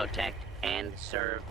protect, and serve.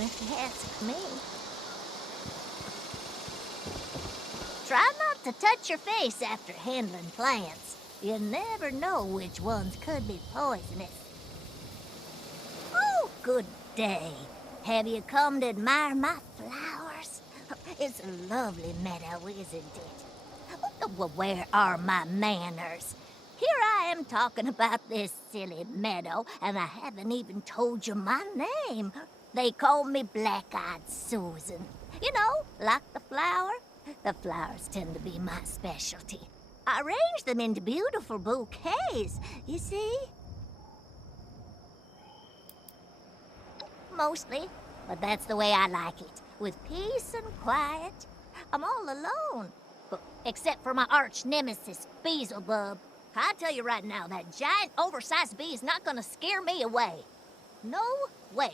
if you ask me. Try not to touch your face after handling plants. You never know which ones could be poisonous. Oh, good day. Have you come to admire my flowers? It's a lovely meadow, isn't it? Well, where are my manners? Here I am talking about this silly meadow, and I haven't even told you my name. They call me Black-Eyed Susan. You know, like the flower. The flowers tend to be my specialty. I arrange them into beautiful bouquets, you see? Mostly, but that's the way I like it. With peace and quiet. I'm all alone. Except for my arch nemesis, Beelzebub. I tell you right now, that giant, oversized bee is not gonna scare me away. No way.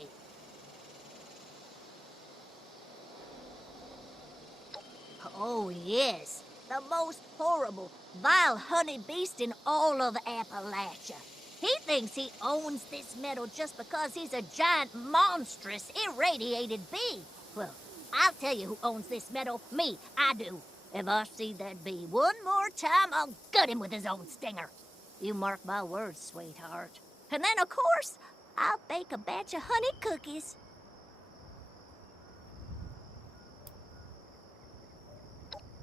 Oh, yes. The most horrible, vile honey beast in all of Appalachia. He thinks he owns this meadow just because he's a giant, monstrous, irradiated bee. Well, I'll tell you who owns this meadow. Me, I do. If I see that bee one more time, I'll gut him with his own stinger. You mark my words, sweetheart. And then, of course, I'll bake a batch of honey cookies.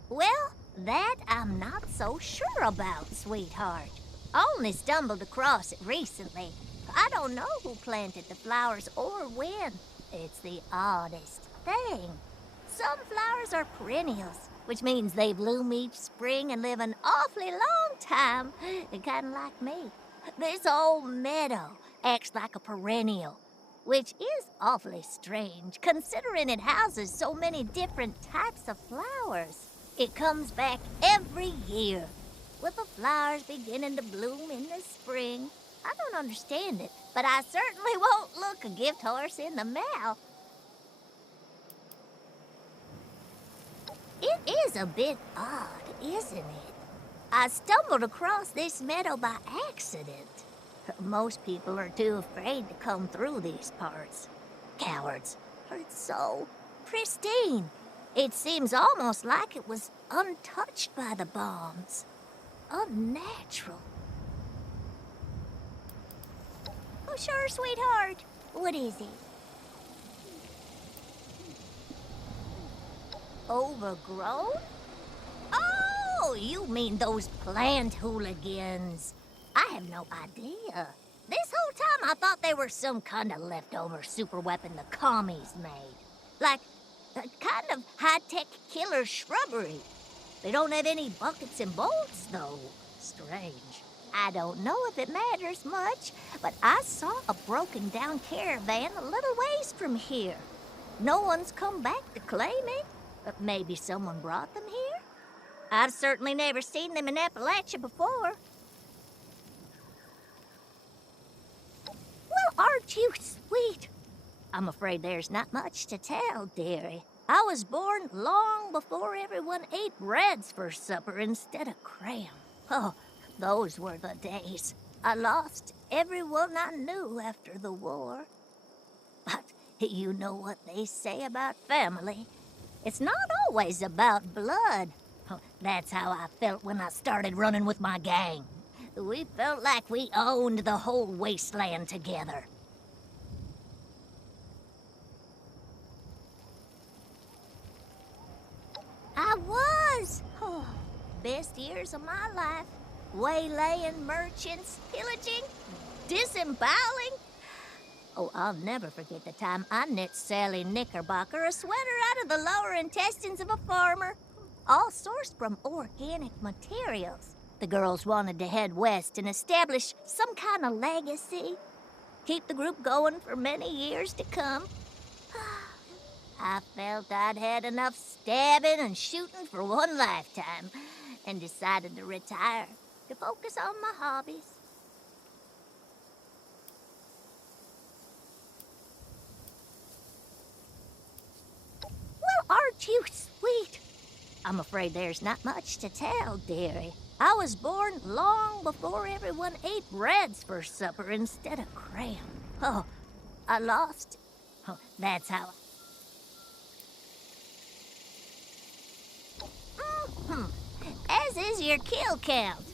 Well, that I'm not so sure about, sweetheart. I only stumbled across it recently. I don't know who planted the flowers or when. It's the oddest thing. Some flowers are perennials, which means they bloom each spring and live an awfully long time, kind of like me. This whole meadow acts like a perennial, which is awfully strange, considering it houses so many different types of flowers. It comes back every year, with the flowers beginning to bloom in the spring. I don't understand it, but I certainly won't look a gift horse in the mouth. It is a bit odd, isn't it? I stumbled across this meadow by accident. Most people are too afraid to come through these parts. Cowards. It's so pristine. It seems almost like it was untouched by the bombs. Unnatural. Oh, sure, sweetheart. What is it? Overgrown? Oh, you mean those plant hooligans. I have no idea. This whole time I thought they were some kind of leftover superweapon the commies made. Like a kind of high-tech killer shrubbery. They don't have any buckets and bolts, though. Strange. I don't know if it matters much, but I saw a broken-down caravan a little ways from here. No one's come back to claim it, but maybe someone brought them here? I've certainly never seen them in Appalachia before. Well, aren't you sweet? I'm afraid there's not much to tell, dearie. I was born long before everyone ate breads for supper instead of cram. Oh, those were the days. I lost everyone I knew after the war. But you know what they say about family. It's not always about blood. That's how I felt when I started running with my gang. We felt like we owned the whole wasteland together. I was. Oh, best years of my life. Waylaying merchants, pillaging, disemboweling. Oh, I'll never forget the time I knit Sally Knickerbocker a sweater out of the lower intestines of a farmer. All sourced from organic materials. The girls wanted to head west and establish some kind of legacy. Keep the group going for many years to come. I felt I'd had enough stabbing and shooting for one lifetime and decided to retire to focus on my hobbies. Well, aren't you sweet? I'm afraid there's not much to tell, dearie. I was born long before everyone ate breads for supper instead of cram. Oh, I lost That's how. Mhm. As is your kill count.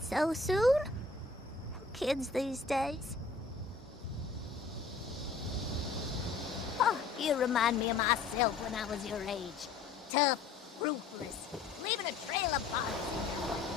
So soon? Kids these days. Oh, you remind me of myself when I was your age. Tough, ruthless, leaving a trail of bodies in your wake.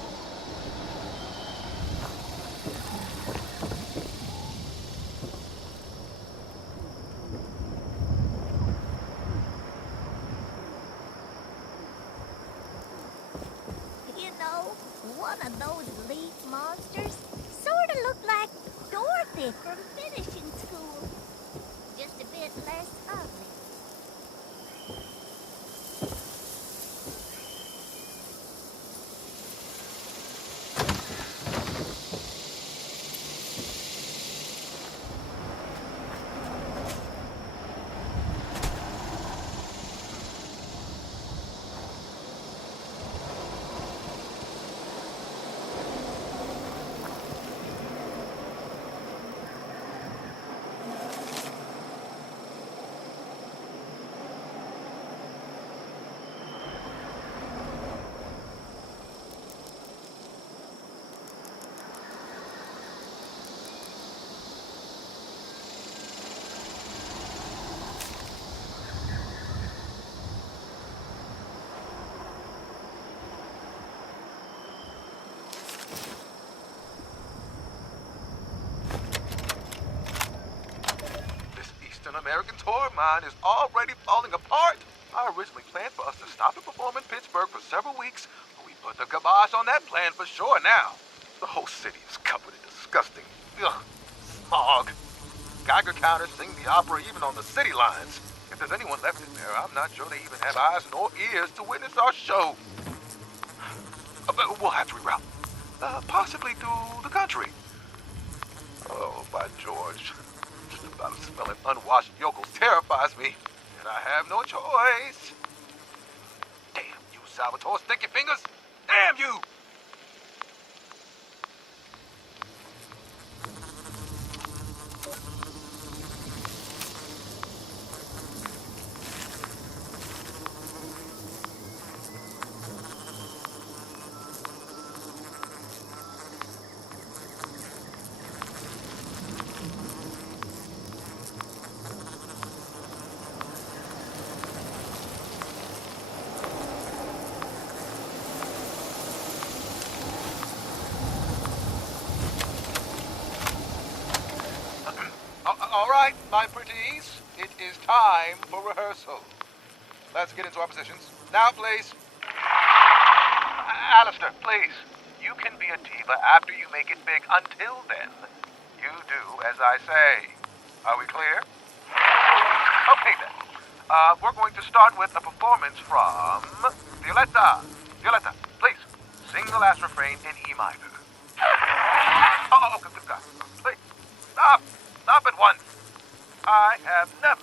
You know, one of those leaf monsters sort of looked like Dorothy from finishing school. Just a bit less ugly. American tour of mine is already falling apart. I originally planned for us to stop and perform in Pittsburgh for several weeks, but we put the kibosh on that plan for sure now. The whole city is covered in disgusting, smog. Geiger counters sing the opera even on the city lines. If there's anyone left in there, I'm not sure they even have eyes nor ears to witness our show. But we'll have to reroute. Possibly through the country. Oh, by George. Just about smelling unwashed yokels terrifies me, and I have no choice. Damn you, Salvatore Sticky Fingers! Damn you! All right, my pretties, it is time for rehearsal. Let's get into our positions. Now, please. Alistair, please. You can be a diva after you make it big. Until then, you do as I say. Are we clear? Okay, then. We're going to start with a performance from Violetta. Violetta, please, sing the last refrain in E minor. Oh, good God. Please, stop. Stop at once. I have never